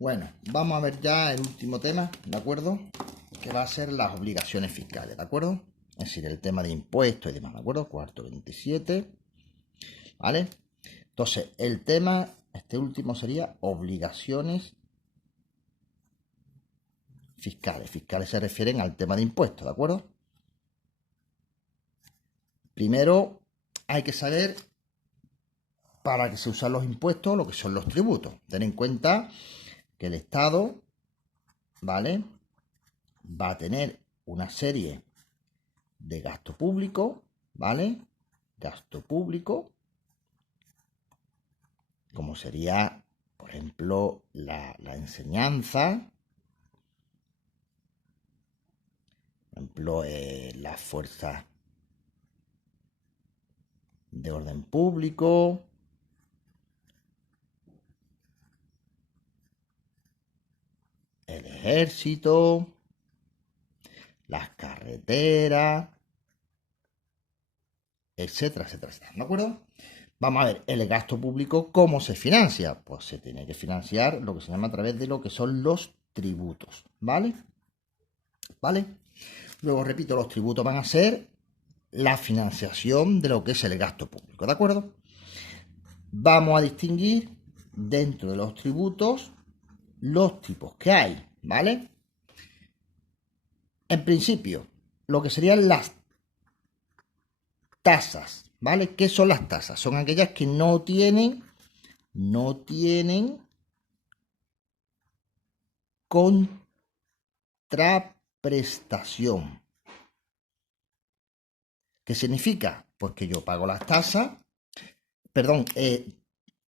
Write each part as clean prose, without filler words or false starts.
Bueno, vamos a ver ya el último tema, ¿de acuerdo? Que va a ser las obligaciones fiscales, ¿de acuerdo? Es decir, el tema de impuestos y demás, ¿de acuerdo? Cuarto 27, ¿vale? Entonces, el tema, este último sería obligaciones fiscales. Fiscales se refieren al tema de impuestos, ¿de acuerdo? Primero, hay que saber para qué se usan los impuestos, lo que son los tributos. Ten en cuenta que el Estado, ¿vale? Va a tener una serie de gasto público, ¿vale? Gasto público, como sería, por ejemplo, la enseñanza, por ejemplo, las fuerzas de orden público, el ejército, las carreteras, etcétera, etcétera, etcétera. ¿De acuerdo? Vamos a ver, el gasto público, ¿cómo se financia? Pues se tiene que financiar lo que se llama a través de lo que son los tributos, ¿vale? ¿Vale? Luego, repito, los tributos van a ser la financiación de lo que es el gasto público, ¿de acuerdo? Vamos a distinguir dentro de los tributos los tipos que hay, ¿vale? En principio, lo que serían las tasas, ¿vale? ¿Qué son las tasas? Son aquellas que no tienen contraprestación. ¿Qué significa? Pues que yo pago las tasas, perdón,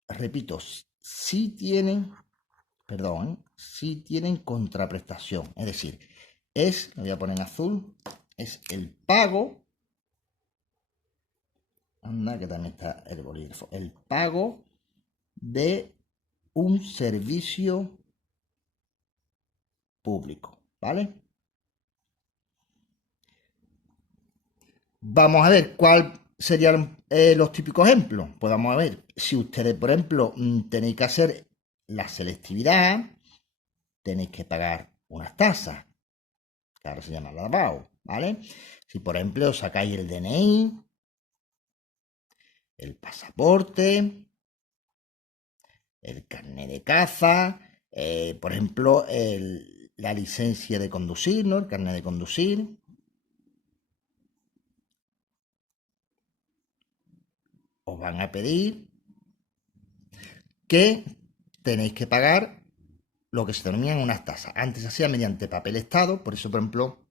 repito, si tienen, perdón, si tienen contraprestación, es decir, lo voy a poner en azul, es el pago, anda que también está el bolígrafo, el pago de un servicio público, ¿vale? Vamos a ver cuál serían los típicos ejemplos. Pues vamos a ver, si ustedes, por ejemplo, tenéis que hacer la selectividad, tenéis que pagar unas tasas, que ahora se llama lavado, ¿vale? Si, por ejemplo, sacáis el DNI, el pasaporte, el carnet de caza, por ejemplo, la licencia de conducir, ¿no? El carnet de conducir. Os van a pedir que tenéis que pagar lo que se denominan unas tasas. Antes se hacía mediante papel estado, por eso, por ejemplo,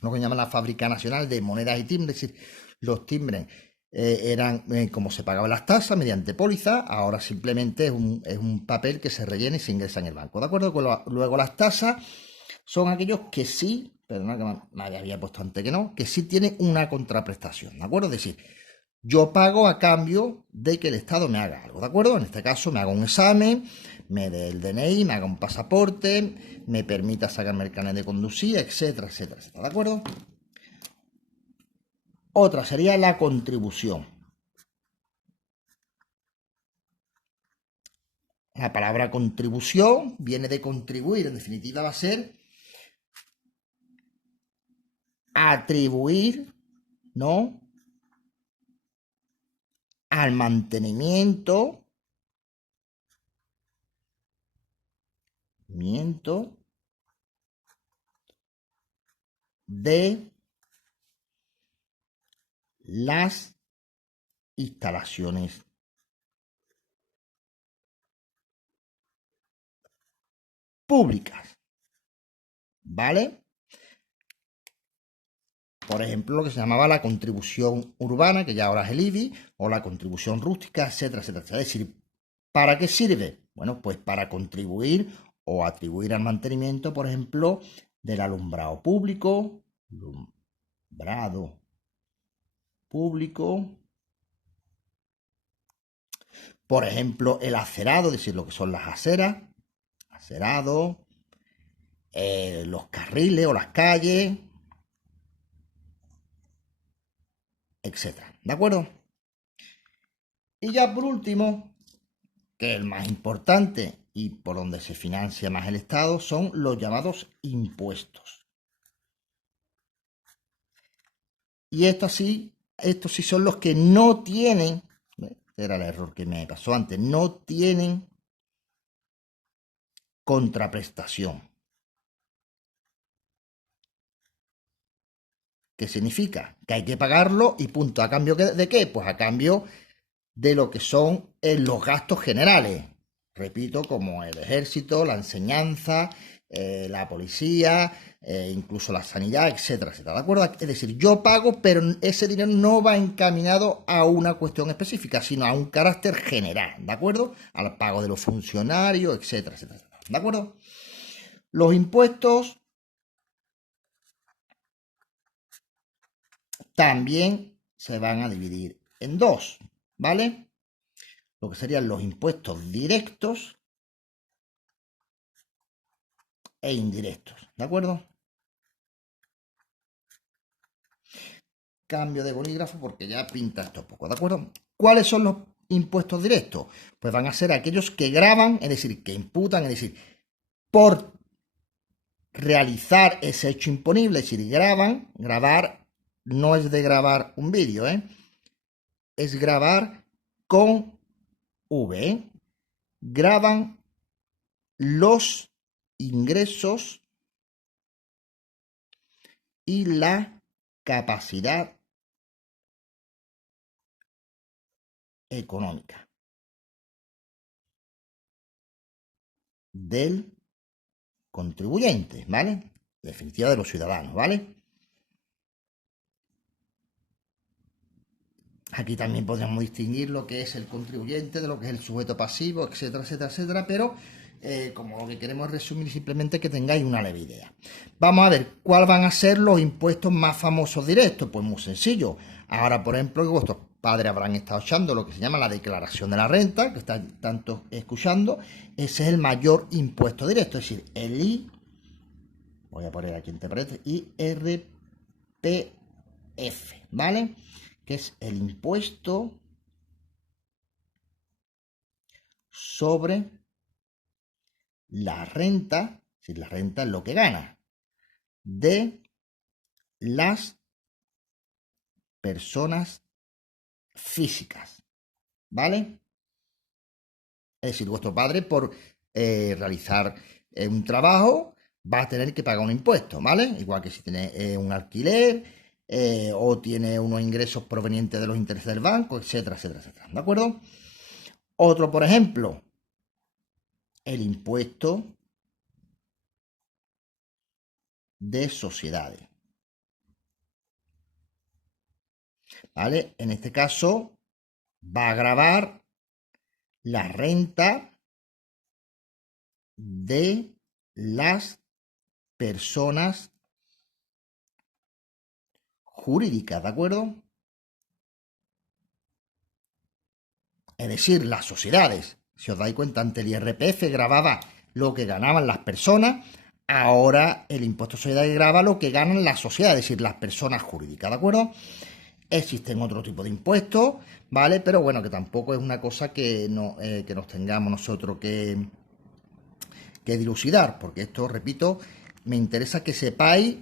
lo que llaman la Fábrica Nacional de Monedas y Timbres, es decir, los timbres eran como se pagaban las tasas mediante póliza, ahora simplemente es un papel que se rellena y se ingresa en el banco, ¿de acuerdo? Luego las tasas son aquellos que sí, perdona que me había puesto antes que sí tienen una contraprestación, ¿de acuerdo? Es decir, yo pago a cambio de que el Estado me haga algo, ¿de acuerdo? En este caso me haga un examen, me dé el DNI, me haga un pasaporte, me permita sacarme el carnet de conducir, etcétera, etcétera, etcétera, ¿de acuerdo? Otra sería la contribución. La palabra contribución viene de contribuir, en definitiva va a ser atribuir, ¿no? Al mantenimiento de las instalaciones públicas, ¿vale? Por ejemplo, lo que se llamaba la contribución urbana, que ya ahora es el IBI, o la contribución rústica, etcétera, etcétera, etcétera. Es decir, ¿para qué sirve? Bueno, pues para contribuir o atribuir al mantenimiento, por ejemplo, del alumbrado público, por ejemplo, el acerado, es decir, lo que son las aceras, acerado, los carriles o las calles, etcétera. ¿De acuerdo? Y ya por último, que es el más importante y por donde se financia más el Estado son los llamados impuestos. Y estos sí son los que no tienen, era el error que me pasó antes, no tienen contraprestación. ¿Qué significa? Que hay que pagarlo y punto. ¿A cambio de qué? Pues a cambio de lo que son los gastos generales. Repito, como el ejército, la enseñanza, la policía, incluso la sanidad, etcétera, etcétera. ¿De acuerdo? Es decir, yo pago, pero ese dinero no va encaminado a una cuestión específica, sino a un carácter general, ¿de acuerdo? Al pago de los funcionarios, etcétera, etcétera. ¿De acuerdo? Los impuestos también se van a dividir en dos, ¿vale? Lo que serían los impuestos directos e indirectos, ¿de acuerdo? Cambio de bolígrafo porque ya pinta esto poco, ¿de acuerdo? ¿Cuáles son los impuestos directos? Pues van a ser aquellos que graban, es decir, que imputan, es decir, por realizar ese hecho imponible, es decir, grabar no es de grabar un vídeo, es grabar con V, graban los ingresos y la capacidad económica del contribuyente, ¿vale? Definitiva de los ciudadanos, ¿vale? Aquí también podríamos distinguir lo que es el contribuyente de lo que es el sujeto pasivo, etcétera, etcétera, etcétera, pero como lo que queremos resumir simplemente que tengáis una leve idea. Vamos a ver cuáles van a ser los impuestos más famosos directos. Pues muy sencillo. Ahora, por ejemplo, que vuestros padres habrán estado echando lo que se llama la declaración de la renta, que están tanto escuchando. Ese es el mayor impuesto directo, es decir, el voy a poner aquí entre paréntesis, IRPF, ¿vale? Que es el impuesto sobre la renta, si la renta es lo que gana, de las personas físicas, ¿vale? Es decir, vuestro padre por realizar un trabajo va a tener que pagar un impuesto, ¿vale? Igual que si tiene un alquiler o tiene unos ingresos provenientes de los intereses del banco, etcétera, etcétera, etcétera, ¿de acuerdo? Otro, por ejemplo, el impuesto de sociedades, ¿vale? En este caso va a gravar la renta de las personas jurídicas, ¿de acuerdo? Es decir, las sociedades. Si os dais cuenta, ante el IRPF grababa lo que ganaban las personas, ahora el impuesto de sociedades grava lo que ganan las sociedades, es decir, las personas jurídicas, ¿de acuerdo? Existen otro tipo de impuestos, ¿vale? Pero bueno, que tampoco es una cosa que, no, que nos tengamos nosotros que dilucidar, porque esto, repito, me interesa que sepáis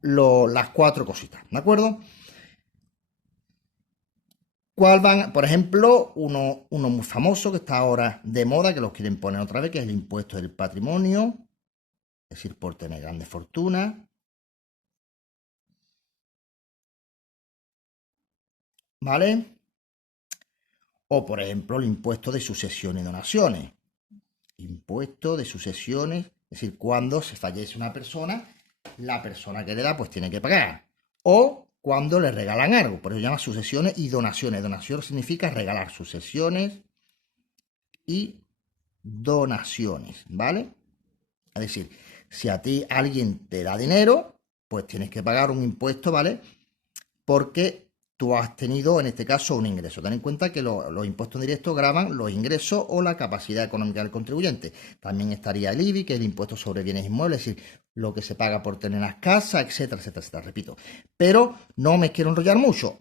las cuatro cositas, ¿de acuerdo? ¿Cuál van? Por ejemplo, uno muy famoso que está ahora de moda, que los quieren poner otra vez, que es el impuesto del patrimonio, es decir, por tener grandes fortunas. ¿Vale? O, por ejemplo, el impuesto de sucesiones y donaciones. Impuesto de sucesiones, es decir, cuando se fallece una persona, la persona que le da, pues tiene que pagar. O cuando le regalan algo, por eso se llama sucesiones y donaciones. Donación significa regalar, sucesiones y donaciones, ¿vale? Es decir, si a ti alguien te da dinero, pues tienes que pagar un impuesto, ¿vale? Porque tú has tenido, en este caso, un ingreso. Ten en cuenta que los impuestos directos gravan los ingresos o la capacidad económica del contribuyente. También estaría el IBI, que es el impuesto sobre bienes inmuebles, es decir, lo que se paga por tener las casas, etcétera, etcétera, etcétera, repito. Pero no me quiero enrollar mucho.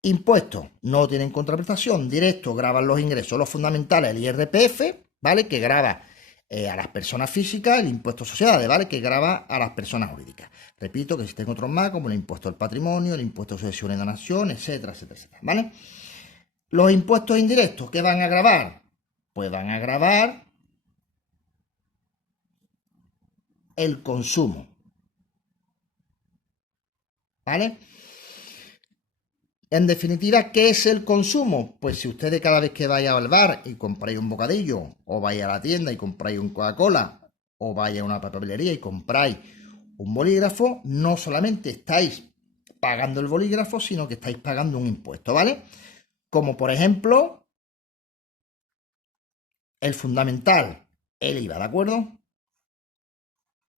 Impuestos no tienen contraprestación, directo graban los ingresos, los fundamentales, el IRPF, ¿vale? Que graba a las personas físicas el impuesto de sociedades, ¿vale? Que grava a las personas jurídicas. Repito que existen otros más, como el impuesto al patrimonio, el impuesto de sucesión y donación, etcétera, etcétera, etcétera, ¿vale? Los impuestos indirectos, ¿qué van a gravar? Pues van a gravar el consumo, ¿vale? En definitiva, ¿qué es el consumo? Pues si ustedes cada vez que vaya al bar y compráis un bocadillo, o vais a la tienda y compráis un Coca-Cola, o vais a una papelería y compráis un bolígrafo, no solamente estáis pagando el bolígrafo, sino que estáis pagando un impuesto, ¿vale? Como por ejemplo, el fundamental, el IVA, ¿de acuerdo?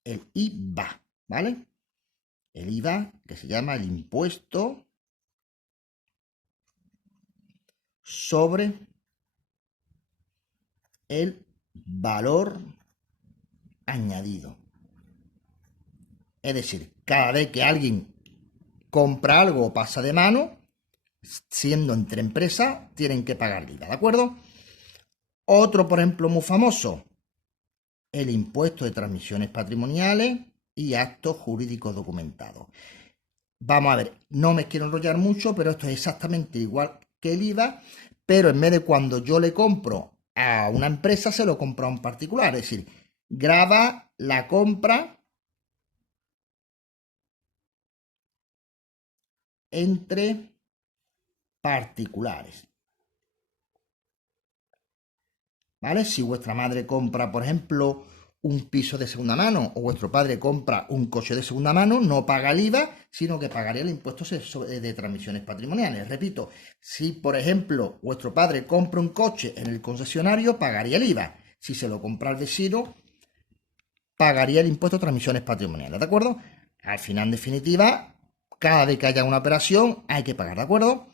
El IVA, ¿vale? El IVA, que se llama el impuesto sobre el valor añadido. Es decir, cada vez que alguien compra algo o pasa de mano, siendo entre empresas, tienen que pagar IVA, ¿de acuerdo? Otro, por ejemplo, muy famoso, el impuesto de transmisiones patrimoniales y actos jurídicos documentados. Vamos a ver, no me quiero enrollar mucho, pero esto es exactamente igual que el IVA, pero en vez de cuando yo le compro a una empresa, se lo compro a un particular, es decir, grava la compra entre particulares. ¿Vale? Si vuestra madre compra, por ejemplo, un piso de segunda mano o vuestro padre compra un coche de segunda mano, no paga el IVA, sino que pagaría el impuesto de transmisiones patrimoniales. Repito, si por ejemplo vuestro padre compra un coche en el concesionario, pagaría el IVA. Si se lo compra al vecino, pagaría el impuesto de transmisiones patrimoniales, ¿de acuerdo? Al final, en definitiva, cada vez que haya una operación hay que pagar, ¿de acuerdo?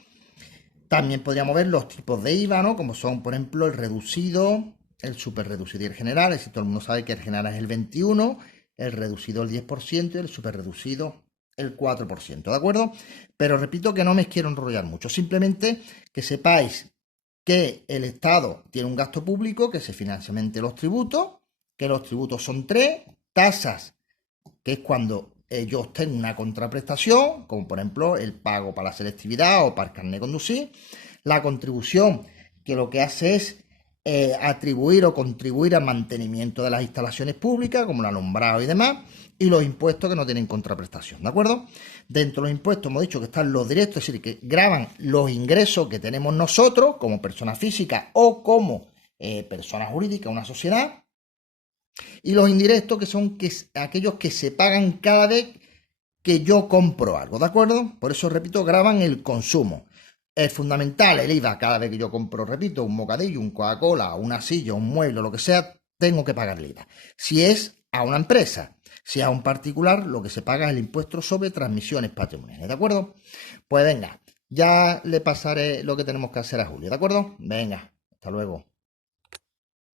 También podríamos ver los tipos de IVA, ¿no? Como son, por ejemplo, el reducido, el super reducido y el general. Es decir, todo el mundo sabe que el general es el 21%, el reducido el 10% y el super reducido el 4%, ¿de acuerdo? Pero repito que no me quiero enrollar mucho, simplemente que sepáis que el Estado tiene un gasto público que se financia mediante los tributos, que los tributos son 3, tasas, que es cuando yo obtengo una contraprestación, como por ejemplo el pago para la selectividad o para el carnet de conducir, la contribución, que lo que hace es atribuir o contribuir al mantenimiento de las instalaciones públicas, como el alumbrado y demás, y los impuestos que no tienen contraprestación, ¿de acuerdo? Dentro de los impuestos hemos dicho que están los directos, es decir, que gravan los ingresos que tenemos nosotros como persona física o como persona jurídica, una sociedad, y los indirectos, que son aquellos que se pagan cada vez que yo compro algo, ¿de acuerdo? Por eso, repito, graban el consumo. Es fundamental el IVA cada vez que yo compro, repito, un bocadillo, un Coca-Cola, una silla, un mueble, lo que sea, tengo que pagar el IVA. Si es a una empresa, si es a un particular, lo que se paga es el impuesto sobre transmisiones patrimoniales, ¿de acuerdo? Pues venga, ya le pasaré lo que tenemos que hacer a Julio, ¿de acuerdo? Venga, hasta luego.